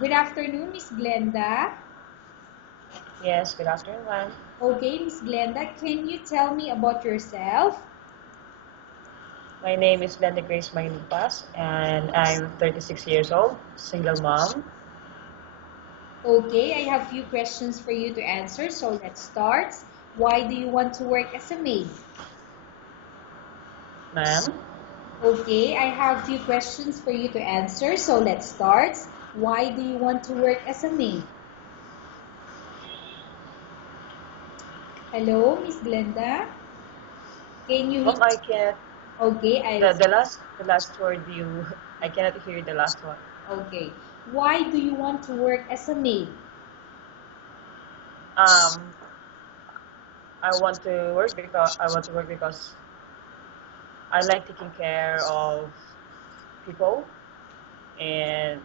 Good afternoon, Miss Glenda. Yes, good afternoon, ma'am. Okay, Miss Glenda, can you tell me about yourself? My name is Glenda Grace Maylupas, and I'm 36 years old, single mom. Okay, I have few questions for you to answer, so let's start. Why do you want to work as a maid? Ma'am, Okay, I have few questions for you to answer, so let's start. Why do you want to work as a maid? Hello, Miss Glenda. Can you hear? ma'am, I can't. Okay, I'll. The last word you, I cannot hear the last one. Okay. Why do you want to work as a maid? Um, I want to work because I like taking care of people, and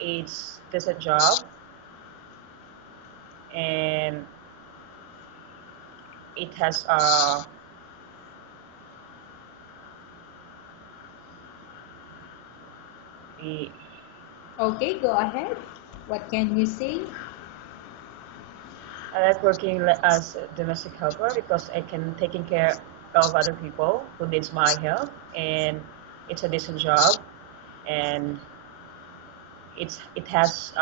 it's decent job, and it has the Okay, go ahead. What can you say? I like working as a domestic helper because I can taking care of other people who needs my help, and it's a decent job, and it has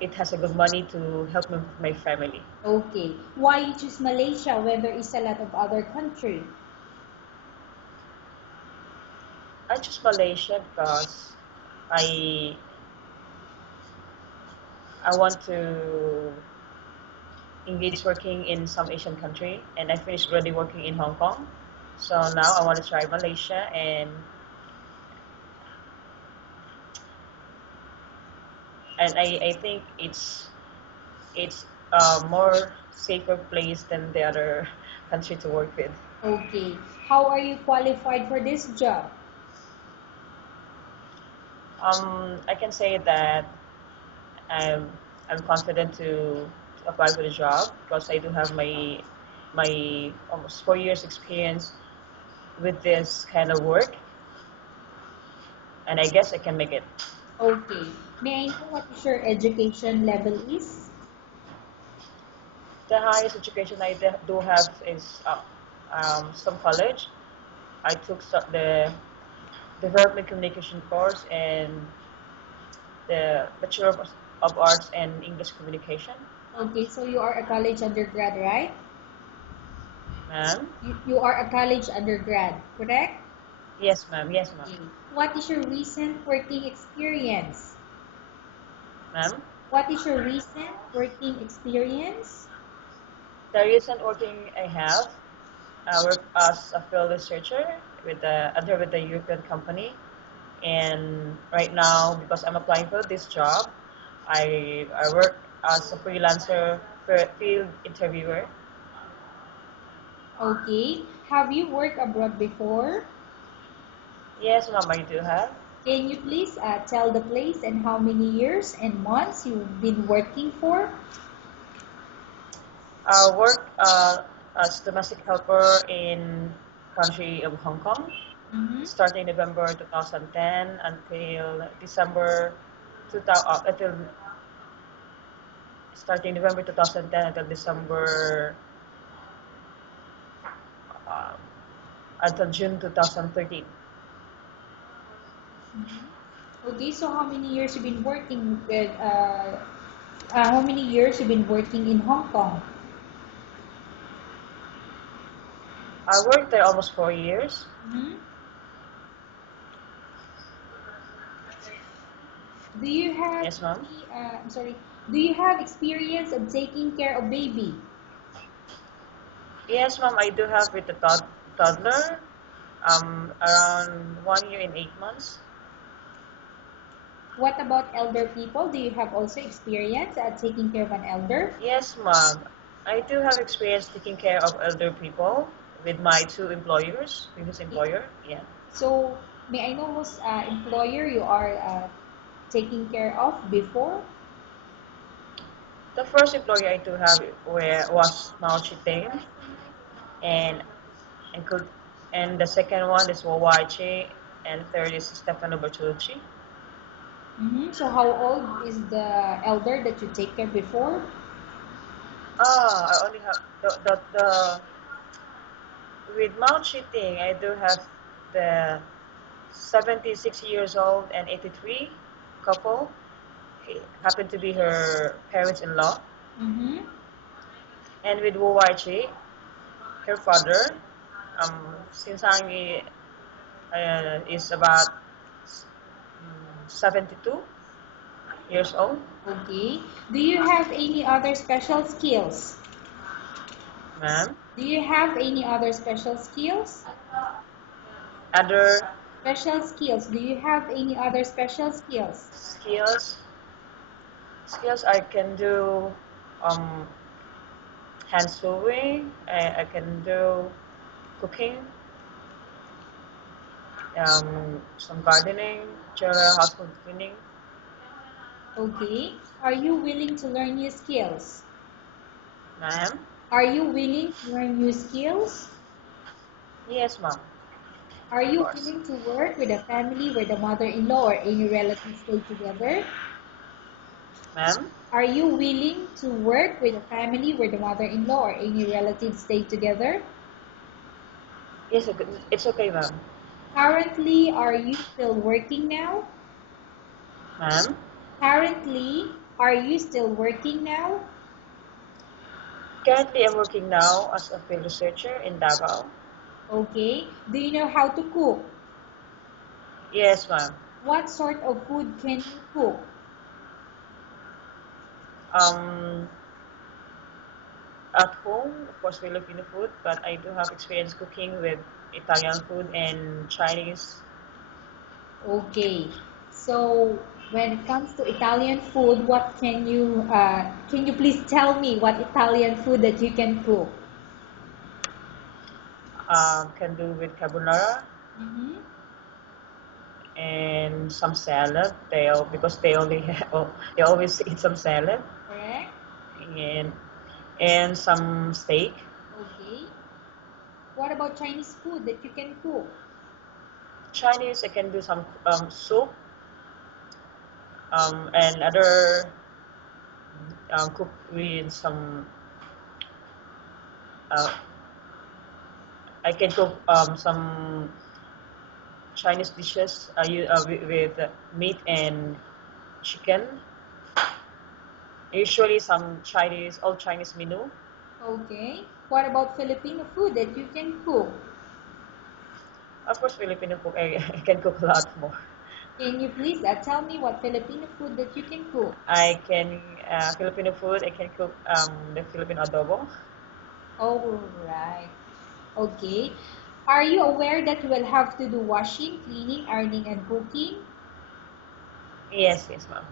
it has a good money to help my family. Okay. Why you choose Malaysia when there is a lot of other country? I choose Malaysia because I I want to engage working in some Asian country, and I finished already working in Hong Kong, so now I want to try Malaysia, and I think it's a more safer place than the other country to work with. Okay. How are you qualified for this job? I can say that I'm I'm confident to apply for the job because I do have my almost 4 years experience with this kind of work, and I guess I can make it. Okay. May I know what is your education level is? The highest education I do have is some college. I took the development communication course and the Bachelor of Arts and English Communication. Okay, so you are a college undergrad, right? Ma'am? You are a college undergrad, correct? Yes, ma'am. Yes, ma'am. Okay. What is your recent working experience? Ma'am? What is your recent working experience? The recent working I have, I work as a field researcher with the European company, and right now because I'm applying for this job, I work as a freelancer for field interviewer. Okay. Have you worked abroad before? Yes, ma'am, I do have. Can you please tell the place and how many years and months you've been working for? I work as domestic helper in country of Hong Kong, Mm-hmm. starting November 2010 until December 2000, until starting November 2010 until December uh, until June 2013. Okay, so how many years you've been working with, how many years you've been working in Hong Kong? I worked there almost 4 years. Hmm. Do you have Yes, ma'am. any, I'm sorry, do you have experience of taking care of baby? Yes, ma'am. I do have with the toddler, around 1 year and 8 months. What about elder people? Do you have also experience at taking care of an elder? Yes, ma'am. I do have experience taking care of elder people with my two employers, previous employer. Yeah. So, may I know whose employer you are taking care of before? The first employer I do have was Mao Chiteng, and and could And the second one is Wawachi, and third is Stefano Bertolucci. So how old is the elder that you take care before? I only have the with Mount Cheating. I do have the 76 years old and 83 couple. He happened to be her parents-in-law. Mm-hmm. And with Wawachi, her father, Sinsangi is about 72 years old. Okay. Do you have any other special skills? Ma'am. Do you have any other special skills? Other Special skills. Do you have any other special skills? skills, skills I can do um, hand sewing, I can do cooking, some gardening, general household cleaning. Okay. Are you willing to learn new skills? Ma'am? Are you willing to learn new skills? Yes, ma'am. Are Of you course. willing to work with a family where the mother-in-law or any relatives stay together? Ma'am? Are you willing to work with a family where the mother-in-law or any relatives stay together? Yes, it's okay, ma'am. Currently, are you still working now? Ma'am? Currently, are you still working now? Currently, I'm working now as a field researcher in Davao. Okay. Do you know how to cook? Yes, ma'am. What sort of food can you cook? Um, at home, of course, Filipino food, but I do have experience cooking with Italian food and Chinese. Okay. So when it comes to Italian food, what can you please tell me what Italian food that you can cook? Can do with carbonara Mm-hmm. and some salad. Because they only they always eat some salad Correct? and and some steak. Okay. What about Chinese food that you can cook? Chinese, I can do some soup and other cook with some. Uh, I can cook some Chinese dishes with meat and chicken. Usually some old Chinese menu. Okay. What about Filipino food that you can cook? Of course, Filipino cook, I can cook a lot more. Can you please tell me what Filipino food that you can cook? I can, Filipino food, I can cook the Filipino adobo. All right. Okay. Are you aware that you will have to do washing, cleaning, ironing, and cooking? Yes, yes, ma'am.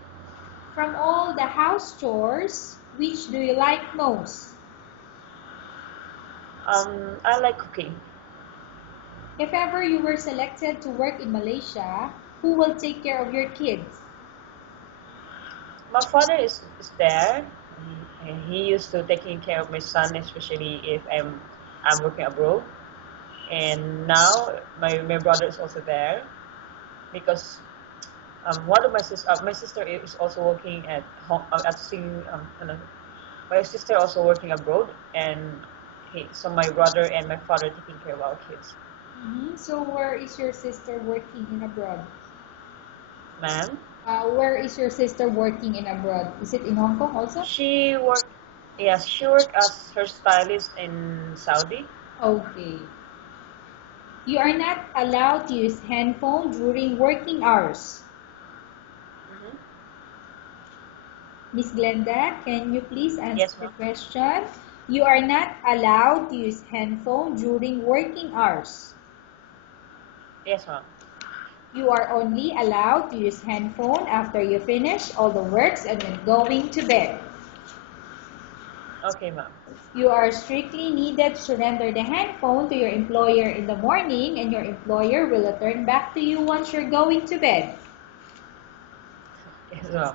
From all the house chores, which do you like most? I like cooking. If ever you were selected to work in Malaysia, who will take care of your kids? My father is there. He used to taking care of my son, especially if I'm working abroad. And now my brother is also there because one of my sister is also working at home at Sing. My sister also working abroad, and so my brother and my father taking care of our kids. So where is your sister working in abroad? Ma'am, Where is your sister working in abroad? Is it in Hong Kong also? she work. Yes, she work as her stylist in Saudi. Okay. You are not allowed to use handphone during working hours. Hmm. Miss Glenda, can you please answer Yes, the ma'am. question? You are not allowed to use handphone during working hours. Yes, ma'am. You are only allowed to use handphone after you finish all the works and when going to bed. Okay, ma'am. You are strictly needed to surrender the handphone to your employer in the morning and your employer will return back to you once you're going to bed. Yes, ma'am.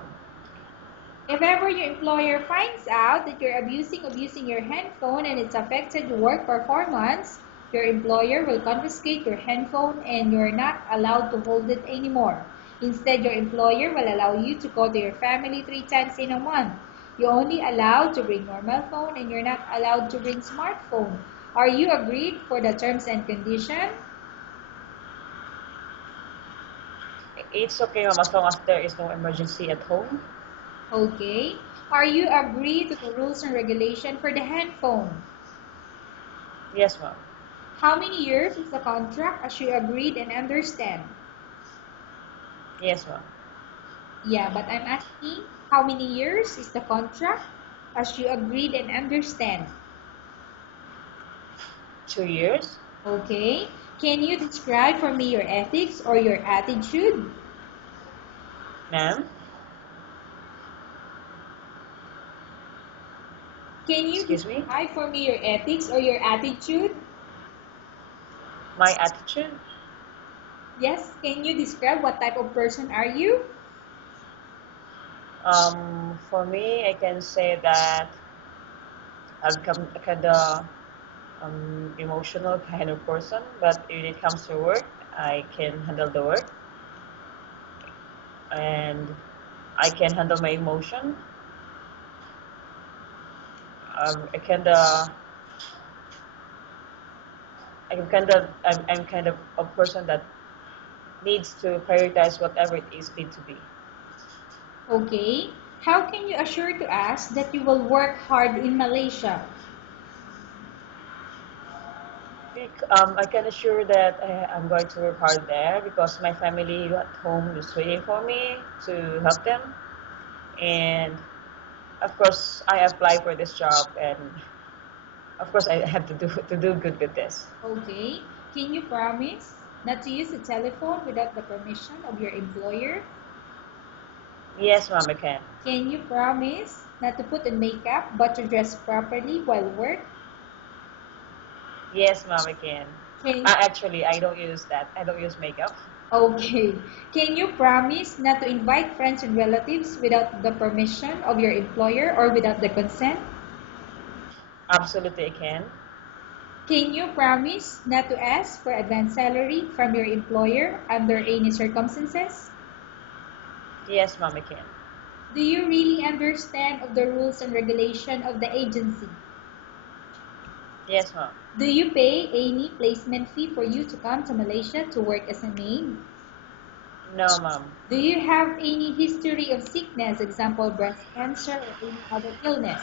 If ever your employer finds out that you're abusing your handphone and it's affected your work performance, Your employer will confiscate your handphone and you're not allowed to hold it anymore. Instead, your employer will allow you to call to your family 3 times in a month. You're only allowed to bring normal phone and you're not allowed to bring smartphone. Are you agreed for the terms and condition? It's okay, ma'am, as long as there is no emergency at home. Okay. Are you agreed to the rules and regulation for the handphone? Yes, ma'am. How many years is the contract as you agreed and understand? Yes, ma'am. Yeah, but I'm asking how many years is the contract as you agreed and understand? 2 years. Okay. Can you describe for me your ethics or your attitude? Ma'am, Can you excuse me. describe for me your ethics or your attitude? My attitude. Yes, can you describe what type of person are you? For me, I can say that I've become a kind of emotional kind of person, but when it comes to work, I can handle the work and I can handle my emotion. I kind of, I'm kind of a person that needs to prioritize whatever it is need to be. Okay. How can you assure to us that you will work hard in Malaysia? I can assure that I'm going to work hard there because my family at home is waiting for me to help them, and of course I apply for this job, and of course I have to do good with this. Okay. Can you promise not to use the telephone without the permission of your employer? Yes, ma'am, I can. Can you promise not to put on makeup but to dress properly while work? Yes, ma'am, I can. Can Actually, I don't use that. I don't use makeup. Okay. Can you promise not to invite friends and relatives without the permission of your employer or without the consent? Absolutely, I can. Can you promise not to ask for advance salary from your employer under any circumstances? Yes, ma'am, I can. Do you really understand of the rules and regulation of the agency? Yes, ma'am. Do you pay any placement fee for you to come to Malaysia to work as a maid? No, ma'am. Do you have any history of sickness, example breast cancer or any other illness?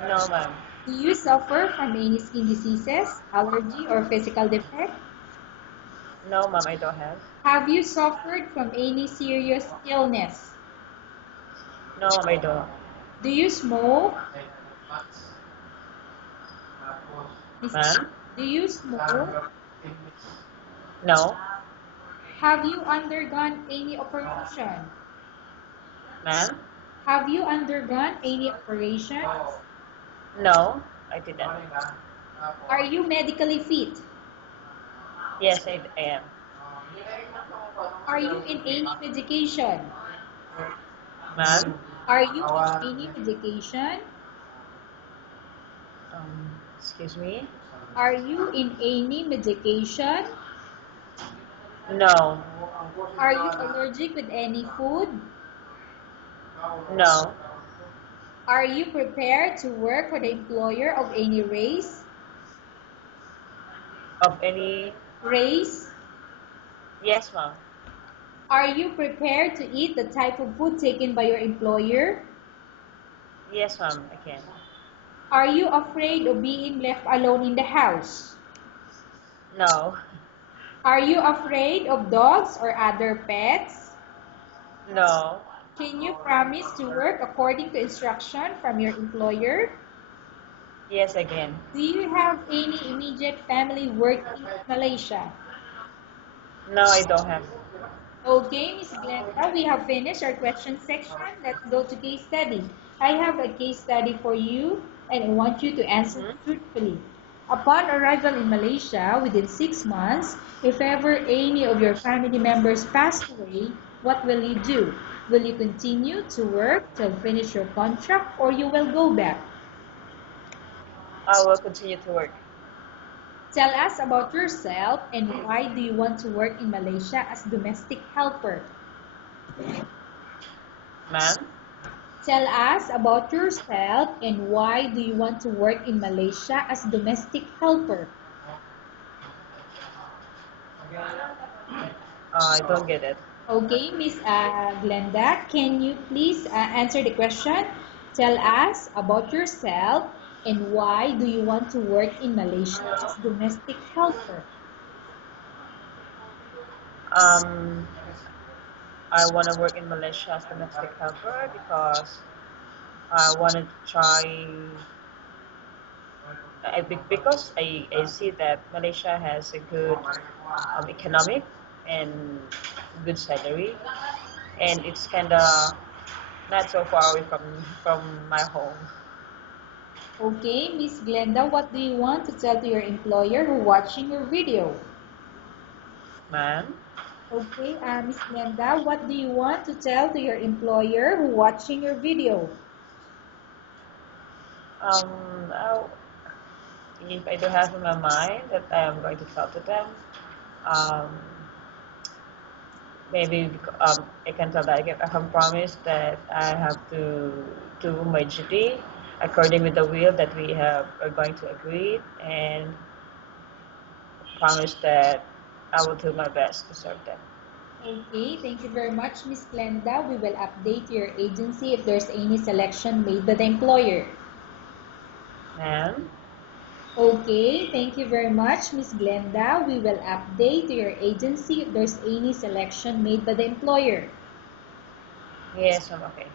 No, ma'am. Do you suffer from any skin diseases, allergy, or physical defect? No, ma'am, I don't have. Have you suffered from any serious illness? No, ma'am, I don't. Do you smoke? Miss- Ma'am? Do you smoke? No. Have you undergone any operation? Ma'am? Have you undergone any operation? No, I didn't. Are you medically fit? Yes, I am. Are you in any medication? Ma'am? Are you in any medication? Excuse me? Are you in any medication? No. Are you allergic with any food? No. Are you prepared to work for the employer of any race? Of any? Race? Yes, ma'am. Are you prepared to eat the type of food taken by your employer? Yes, ma'am, I can. Are you afraid of being left alone in the house? No. Are you afraid of dogs or other pets? No. Can you promise to work according to instruction from your employer? Yes, I can. Do you have any immediate family working in Malaysia? No, I don't have. Okay, Miss Glenda, we have finished our question section. Let's go to case study. I have a case study for you and I want you to answer Hmm. truthfully. Upon arrival in Malaysia within 6 months, if ever any of your family members passed away, what will you do? Will you continue to work till finish your contract or you will go back? I will continue to work. Tell us about yourself and why do you want to work in Malaysia as domestic helper? Ma'am, Tell us about yourself and why do you want to work in Malaysia as domestic helper? I don't get it. Okay, Miss Glenda, can you please answer the question? Tell us about yourself and why do you want to work in Malaysia as domestic helper? Um, I want to work in Malaysia as domestic helper because I wanted to try. Because I see that Malaysia has a good economic and good salary, and it's kind of not so far away from my home. Okay, Miss Glenda, what do you want to tell to your employer who watching your video? Man, Okay, Miss Glenda, what do you want to tell to your employer who watching your video? I, if I do have in my mind that I am going to talk to them, um, maybe I can tell that I can promise that I have to do my duty according with the will that we have are going to agree, and promise that I will do my best to serve them. Okay, thank you very much, Miss Glenda. We will update your agency if there's any selection made by the employer. And Okay, thank you very much, Miss Glenda. We will update your agency if there's any selection made by the employer. yes, I'm okay.